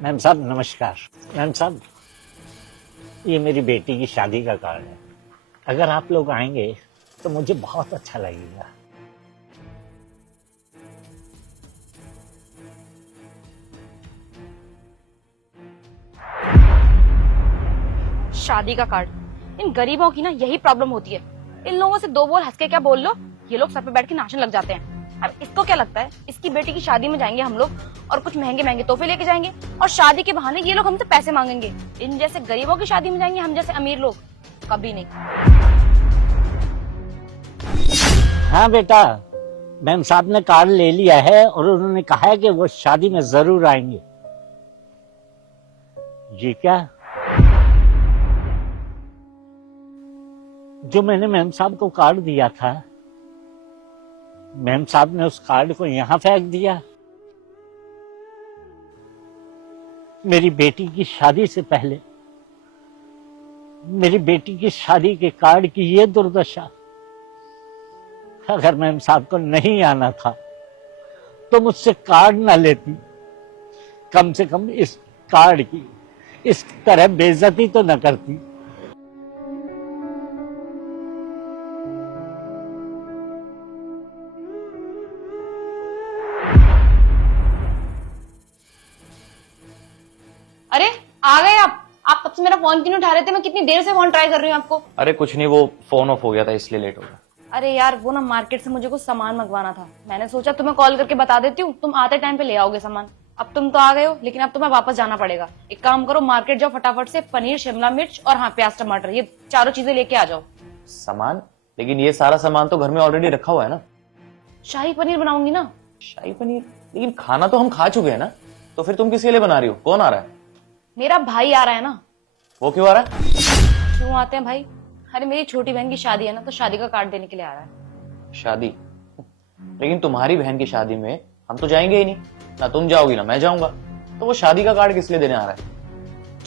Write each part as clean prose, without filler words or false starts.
Ma'am साहब नमस्कार। Ma'am साहब ये मेरी बेटी की शादी का कार्ड है। अगर आप लोग आएंगे तो मुझे बहुत अच्छा लगेगा। शादी का कार्ड। इन गरीबों की ना यही प्रॉब्लम होती है। इन लोगों से दो बोल हंस के क्या बोल लो, ये लोग सर पे बैठ के नाचने लग जाते हैं। अब इसको क्या लगता है, इसकी बेटी की शादी में जाएंगे हम लोग और कुछ महंगे महंगे तोहफे लेके जाएंगे और शादी के बहाने ये लोग हमसे पैसे मांगेंगे। इन जैसे गरीबों की शादी में जाएंगे हम जैसे अमीर लोग कभी नहीं। हाँ बेटा, मैम साहब ने कार्ड ले लिया है और उन्होंने कहा है कि वो शादी में जरूर आएंगे। जी क्या? जो मैंने मैम साहब को कार्ड दिया था, मैम साहब ने उस कार्ड को यहां फेंक दिया। मेरी बेटी की शादी से पहले मेरी बेटी की शादी के कार्ड की ये दुर्दशा। अगर मैम साहब को नहीं आना था तो मुझसे कार्ड ना लेती, कम से कम इस कार्ड की इस तरह बेइज्जती तो न करती। अरे आ गए आप तब से मेरा फोन क्यों नहीं उठा रहे थे? मैं कितनी देर से फोन ट्राई कर रही हूँ आपको। अरे कुछ नहीं, वो फोन ऑफ हो गया था इसलिए लेट हो गया। अरे यार वो ना मार्केट से मुझे कुछ सामान मंगवाना था, मैंने सोचा तुम्हें कॉल करके बता देती हूँ, तुम आते टाइम पे ले आओगे सामान। अब तुम तो आ गए हो, लेकिन अब तुम्हें वापस जाना पड़ेगा। एक काम करो, मार्केट जाओ फटाफट से, पनीर, शिमला मिर्च और हाँ प्याज टमाटर, ये चारों चीजें लेके आ जाओ। सामान? लेकिन ये सारा सामान तो घर में ऑलरेडी रखा हुआ है ना। शाही पनीर बनाऊंगी ना। शाही पनीर? लेकिन खाना तो हम खा चुके हैं ना, तो फिर तुम किसके लिए बना रही हो? कौन आ रहा है? मेरा भाई आ रहा है ना। वो क्यों आ रहा है? क्यों आते हैं भाई? अरे मेरी छोटी बहन की शादी है ना, तो शादी का कार्ड देने के लिए आ रहा है। शादी? लेकिन तुम्हारी बहन की शादी में हम तो जाएंगे ही नहीं, ना तुम जाओगी ना मैं जाऊंगा, तो वो शादी का कार्ड किस लिए देने आ रहा है?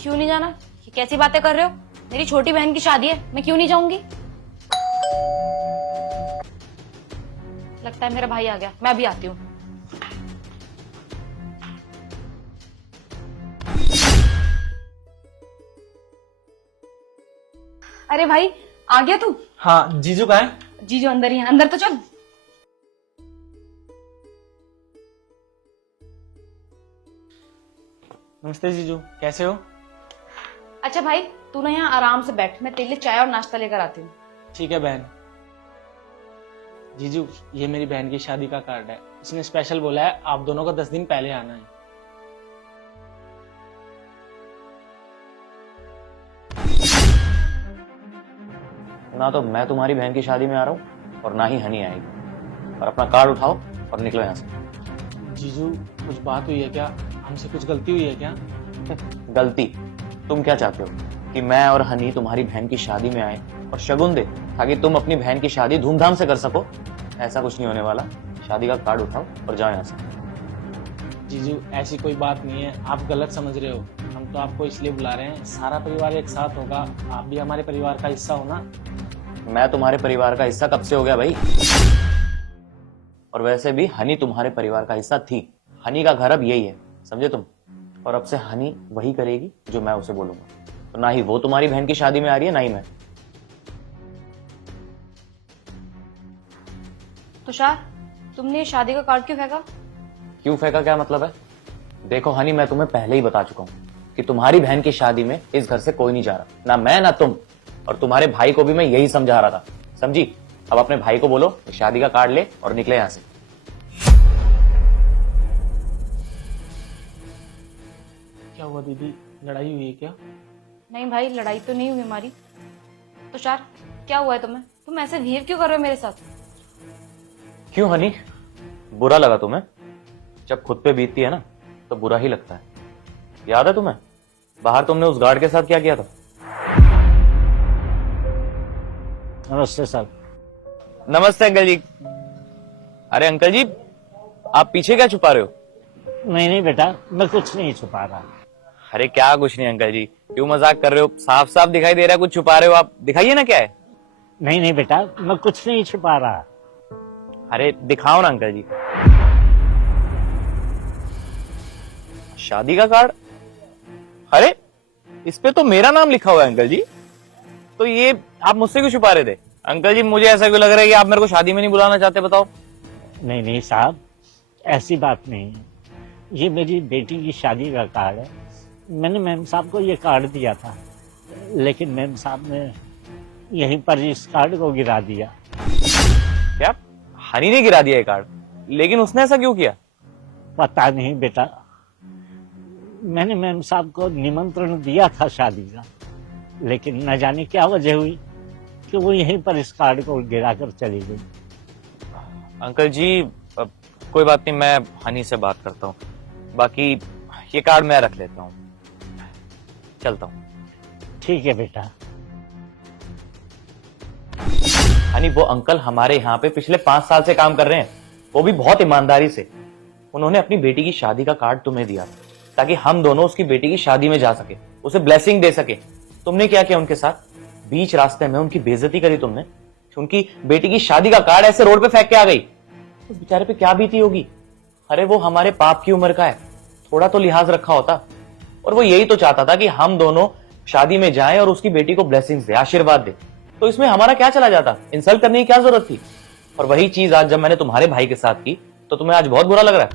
क्यों नहीं जाना? ये कैसी बातें कर रहे हो? मेरी छोटी बहन की शादी है, मैं क्यों नहीं जाऊंगी? लगता है मेरा भाई आ गया, मैं अभी आती हूँ। अरे भाई आ गया तू? हाँ, जीजू कहाँ है? जीजू अंदर ही है, अंदर तो चल। नमस्ते जीजू, कैसे हो? अच्छा भाई तू ना यहाँ आराम से बैठ, मैं तेरे लिए चाय और नाश्ता लेकर आती हूँ। ठीक है बहन। जीजू, ये मेरी बहन की शादी का कार्ड है। इसने स्पेशल बोला है आप दोनों को 10 दिन पहले आना है। ना तो मैं तुम्हारी बहन की शादी में आ रहा हूँ और ना ही हनी आएगी। और अपना कार्ड उठाओ और निकलो यहाँ से। जीजू, कुछ बात हुई है क्या? हमसे कुछ गलती हुई है क्या? गलती? तुम क्या चाहते हो कि मैं और हनी तुम्हारी बहन की शादी में आए और शगुन दे ताकि तुम अपनी बहन की शादी धूमधाम से कर सको? ऐसा कुछ नहीं होने वाला। शादी का कार्ड उठाओ और जाओ यहाँ से। जीजू, ऐसी कोई बात नहीं है, आप गलत समझ रहे हो। हम तो आपको इसलिए बुला रहे हैं, सारा परिवार एक साथ होगा, आप भी हमारे परिवार का हिस्सा हो ना। मैं तुम्हारे परिवार का हिस्सा कब से हो गया भाई? और वैसे भी हनी तुम्हारे परिवार का हिस्सा थी। हनी का घर अब यही है, समझे तुम? और अब से हनी वही करेगी जो मैं उसे बोलूंगा। तो ना ही वो तुम्हारी बहन की शादी में आ रही है, ना ही मैं। तुषार, तुमने ये शादी का कार्ड क्यों फेंका? क्यों फेंका क्या मतलब है? देखो हनी, मैं तुम्हें पहले ही बता चुका हूँ कि तुम्हारी बहन की शादी में इस घर से कोई नहीं जा रहा, ना मैं ना तुम। और तुम्हारे भाई को भी मैं यही समझा रहा था, समझी? अब अपने भाई को बोलो शादी का कार्ड ले और निकले यहां से। क्या हुआ दीदी, लड़ाई हुई है क्या? नहीं भाई, लड़ाई तो नहीं हुई हमारी। तुषार क्या हुआ है तुम्हें? तुम ऐसे बिहेव क्यों कर रहे हो मेरे साथ? क्यों हनी, बुरा लगा तुम्हें? जब खुद पे बीतती है ना तो बुरा ही लगता है। याद है तुम्हें बाहर तुमने उस गार्ड के साथ क्या किया था? नमस्ते सर। नमस्ते अंकल जी। अरे अंकल जी, आप पीछे क्या छुपा रहे हो? नहीं नहीं बेटा, मैं कुछ नहीं छुपा रहा। अरे क्या कुछ नहीं अंकल जी, क्यों मजाक कर रहे हो? साफ साफ दिखाई दे रहा है कुछ छुपा रहे हो आप। दिखाइए ना क्या है। नहीं नहीं बेटा, मैं कुछ नहीं छुपा रहा। अरे दिखाओ ना अंकल जी। शादी का कार्ड? अरे इस पे तो मेरा नाम लिखा हुआ है अंकल जी, तो ये आप मुझसे क्यों छुपा रहे थे? अंकल जी मुझे ऐसा क्यों लग रहा है कि आप मेरे को शादी में नहीं बुलाना चाहते, बताओ। नहीं नहीं साहब, ऐसी बात नहीं है। ये मेरी बेटी की शादी का कार्ड है। मैंने मैम साहब को ये कार्ड दिया था, लेकिन मैम साहब ने यहीं पर इस कार्ड को गिरा दिया। क्या हनी ने गिरा दिया ये कार्ड? लेकिन उसने ऐसा क्यों किया? पता नहीं बेटा, मैंने मैम साहब को निमंत्रण दिया था शादी का, लेकिन न जाने क्या वजह हुई कि वो यहीं पर इस कार्ड को गिरा कर चली गई। अंकल जी कोई बात नहीं, मैं हनी से बात करता हूँ। बाकी ये कार्ड मैं रख लेता हूँ, चलता हूँ। ठीक है बेटा। हनी वो अंकल हमारे यहाँ पे पिछले 5 साल से काम कर रहे हैं, वो भी बहुत ईमानदारी से। उन्होंने अपनी बेटी की शादी का कार्ड तुम्हें दिया ताकि हम दोनों उसकी बेटी की शादी में जा सके, उसे ब्लेसिंग दे सके। तुमने क्या किया उनके साथ? बीच रास्ते में उनकी बेइज्जती करी तुमने। उनकी बेटी की शादी का कार्ड ऐसे रोड पे फेंक के आ गई। उस बेचारे पे क्या बीती होगी? अरे वो हमारे पाप की उम्र का है, थोड़ा तो लिहाज रखा होता। और वो यही तो चाहता था कि हम दोनों शादी में जाएं और उसकी बेटी को ब्लेसिंग्स दे, आशीर्वाद दे। तो इसमें हमारा क्या चला जाता? इंसल्ट करने की क्या जरूरत थी? और वही चीज आज जब मैंने तुम्हारे भाई के साथ की तो तुम्हें आज बहुत बुरा लग रहा है।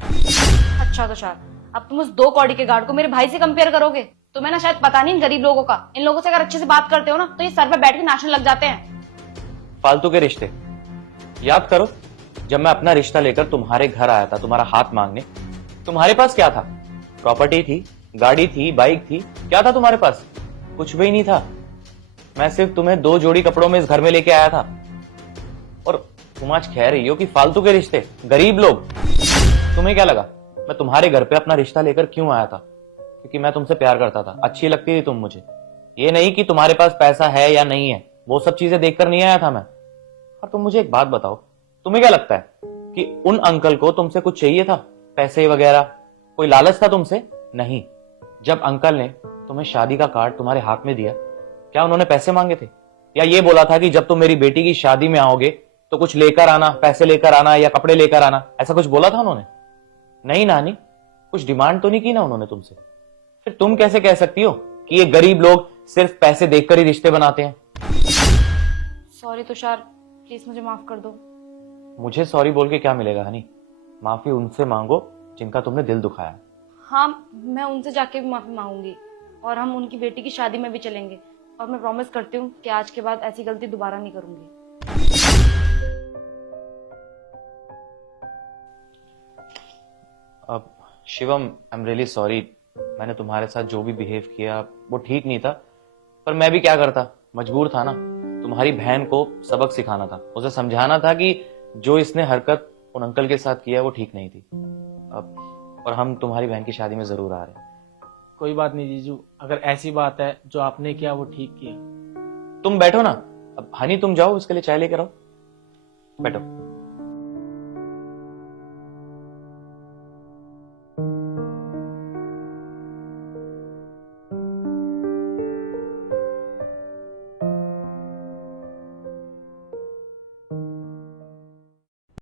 अच्छा तुषार, अब तुम उस 2 कौड़ी के गार्ड को मेरे भाई से कंपेयर करोगे? तुम्हें ना शायद पता नहीं इन गरीब लोगों का। इन लोगों से अगर अच्छे से बात करते हो ना तो ये सर पे बैठ के नाचने लग जाते हैं। फालतू के रिश्ते याद करो, जब मैं अपना रिश्ता लेकर तुम्हारे घर आया था तुम्हारा हाथ मांगने, तुम्हारे पास क्या था? प्रॉपर्टी थी, गाड़ी थी, बाइक थी, क्या था तुम्हारे पास? कुछ भी नहीं था। मैं सिर्फ तुम्हें 2 जोड़ी कपड़ों में इस घर में लेके आया था। और तुम आज कह रही हो कि फालतू के रिश्ते, गरीब लोग। तुम्हें क्या लगा मैं तुम्हारे घर पे अपना रिश्ता लेकर क्यों आया था? क्योंकि मैं तुमसे प्यार करता था, अच्छी लगती थी तुम मुझे। ये नहीं कि तुम्हारे पास पैसा है या नहीं है, वो सब चीजें देखकर नहीं आया था मैं। और तुम मुझे एक बात बताओ, तुम्हें क्या लगता है कि उन अंकल को तुमसे कुछ चाहिए था? पैसे वगैरह, कोई लालच था तुमसे? नहीं। जब अंकल ने तुम्हें शादी का कार्ड तुम्हारे हाथ में दिया, क्या उन्होंने पैसे मांगे थे? या ये बोला था कि जब तुम मेरी बेटी की शादी में आओगे तो कुछ लेकर आना, पैसे लेकर आना या कपड़े लेकर आना, ऐसा कुछ बोला था उन्होंने? नहीं नानी, कुछ डिमांड तो नहीं की ना उन्होंने तुमसे। फिर तुम कैसे कह सकती हो कि ये गरीब लोग सिर्फ पैसे देखकर ही रिश्ते बनाते हैं? सॉरी तुषार, प्लीज मुझे माफ कर दो। मुझे सॉरी बोल के क्या मिलेगा हनी? माफी उनसे मांगो जिनका तुमने दिल दुखाया। हाँ, मैं उनसे जाके भी माफी मांगूंगी और हम उनकी बेटी की शादी में भी चलेंगे। और मैं प्रॉमिस करती हूँ कि आज के बाद ऐसी गलती दोबारा नहीं करूंगी। अब Shivam, I am really sorry. मैंने तुम्हारे साथ जो भी बिहेव किया वो ठीक नहीं था, पर मैं भी क्या करता, मजबूर था ना। तुम्हारी बहन को सबक सिखाना था, उसे समझाना था कि जो इसने हरकत उन अंकल के साथ किया वो ठीक नहीं थी। अब और हम तुम्हारी बहन की शादी में जरूर आ रहे हैं। कोई बात नहीं जीजू, अगर ऐसी बात है जो आपने किया वो ठीक किया। तुम बैठो ना। अब हनी तुम जाओ, इसके लिए चाय लेकर आओ, बैठो।